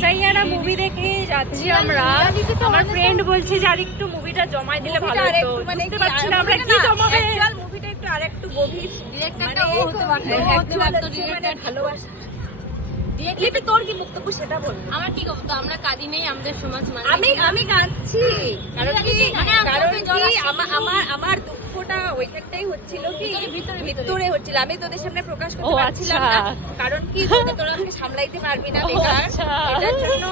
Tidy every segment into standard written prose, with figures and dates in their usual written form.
Saiyaara movie দেখে যাচ্ছি আমরা। আমার ফ্রেন্ড বলছে যে আর একটু মুভিটা জমাই দিলে ভালো হতো। বুঝতে পারছি না আমরা কি জমাবে। অ্যাকচুয়াল মুভিটা একটু আরেকটু গভীর, ডিরেক্টরটা ও হতে পারতো, ও হতে পারতো ডিরেক্টর। ভালোবাসা ডিরেক্টলি তোর কি বক্তব্য সেটা বল। আমার কি বলতো, আমরা কাঁদি নেই, আমাদের সমাজ মানে আমি কাঁদছি কারণ কি মানে কারণ চোখে জল কি আসছে। আমার দুঃখটা ওইখানটাই হচ্ছিল কি ভিতরে হচ্ছিল, আমি তোদের সামনে প্রকাশ ও, করতে পারছিলাম না। আচ্ছা। কারণ কি তোরা আমাকে সামলাইতে পারবি না ও, বেকার। আচ্ছা। এটার জন্য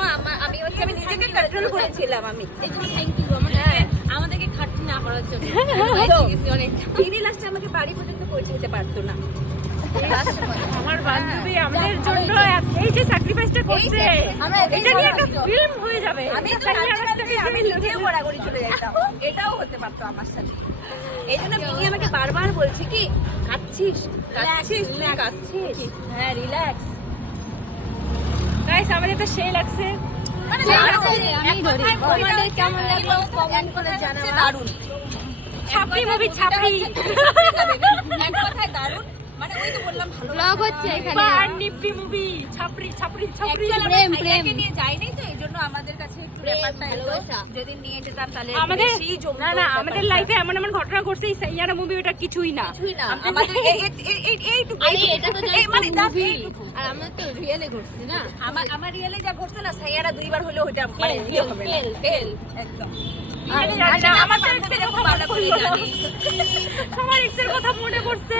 আমি নিজেকে কন্ট্রোল করেছিলাম। আমি এই জন্য থ্যাংক ইউ আমাদেরকে খাটতে না করার জন্য। অনেক তিনি লাস্টে আমাকে বাড়ি পর্যন্ত পৌঁছে দিতে পারতো না। আমার বান্ধবী আমাদের জন্য এই যে স্যাক্রিফাইসটা করছে, আমরা এটাই এটা নিয়ে একটা ভাবছিলাম। ফিল্ম হয়ে যাবে। আমি তো সাইয়ারা আমি নিজেও গড়াগড়ি চলে যেতাম, এটাও হতে পারতো আমার সাথে। এই জন্য তিনি আমাকে বারবার বলছে কি কাঁদছিস কাঁদছিস তুই কাঁদছিস, হ্যাঁ রিল্যাক্স। গাইস আমাদের তো সেই লাগছে। আমি ধরি তোমাদের কেমন লাগলো কমেন্ট করে জানাও। দারুণ ছাপড়ি মুভি, ছাপড়ি এক কথায় দারুণ। মানে ওই তো বললাম ভালো ব্লগ হচ্ছে এখানে। আর নিপ্পি মুভি, ছাপড়ি ছাপড়ি ছাপড়ি। প্রেম, প্রেমকে প্রেম। নিয়ে যাই নাই তো এই জন্য আমাদের কাছে একটু ব্যাপারটা এলো। ভালোবাসা। যদি নিয়ে যেতাম তাহলে আমাদের বেশি জমতো না না ব্যাপারটা। আমাদের লাইফে এমন এমন ঘটনা ঘটছে, এই সাইয়ারা মুভি ওটা কিছুই না। কিছুই না আমাদের এইটুকু আরে এটা তো এই মানে মুভি, এইটুকু। আর আমরা তো রিয়েলে ঘটছি না। আমার রিয়েলে যা ঘটছে না সাইয়ারা দুইবার হলেও ওইটা মানে Fail, ইয়ে হবে না। fail, ফেল একদম। আমি জানি না, আমার তো বান্ধবীরা ex-এর খুব কথা ভালো করে মনে জানে। আমার এক্সের কথা মনে পড়ছে।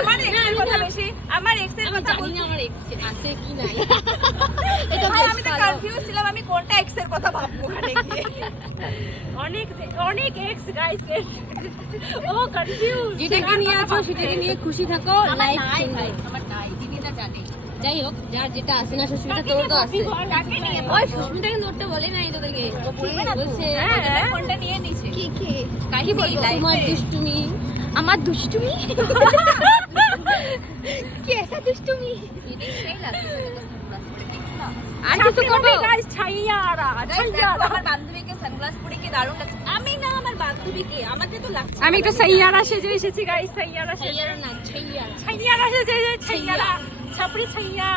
আমার এক্সের কথা বেশি, আমার এক্সের আমি কথা জানি না আমার ex আছে কি নাই। এটা বেশ আমি তো ভালো। কনফিউজ ছিলাম আমি কোনটা এক্সের কথা ভাববো ওখানে গিয়ে। অনেক অনেক এক্স গাইস, ও কনফিউজ। যেটাকে নিয়ে আছো সেটাকে নিয়ে খুশি থাকো, লাইফ নাই সুন্দর। ভাই, আমার নাই, দিদিটা জানে। যাই হোক, যার যেটা আছে না সুস্মিতা, তোর তো আছে। ওই সুস্মিতা কিন্তু ওরটা বলে নাই তোদেরকে, বলবে না তো? বলছে হ্যাঁ। ওদের ফোনটা নিয়ে নিছে। কি কি কাহিনী বলবো, life তোমার এ। দুষ্টুমি, আমার দুষ্টুমি, কেসা দুষ্টুমি। সেই লাগছে তোকে সানগ্লাস পরে, দেখো না? আর কিছু করবো? গাইস ছাইয়ারা Guys, ছাইয়ারা। দেখো আমার বান্ধবীকে সানগ্লাস পরে কি দারুণ লাগছে। আমি না আমার বান্ধবীকে, আমাকে তো লাগছে। আমি একটু সাইয়ারা সেজে এসেছি গাইস, সাইয়ারা সেজে। ছাইয়ারা না ছাইয়ারা। ছাইয়ারা সেজে, ছাইয়ারা ছাপড়ি ছাইয়া।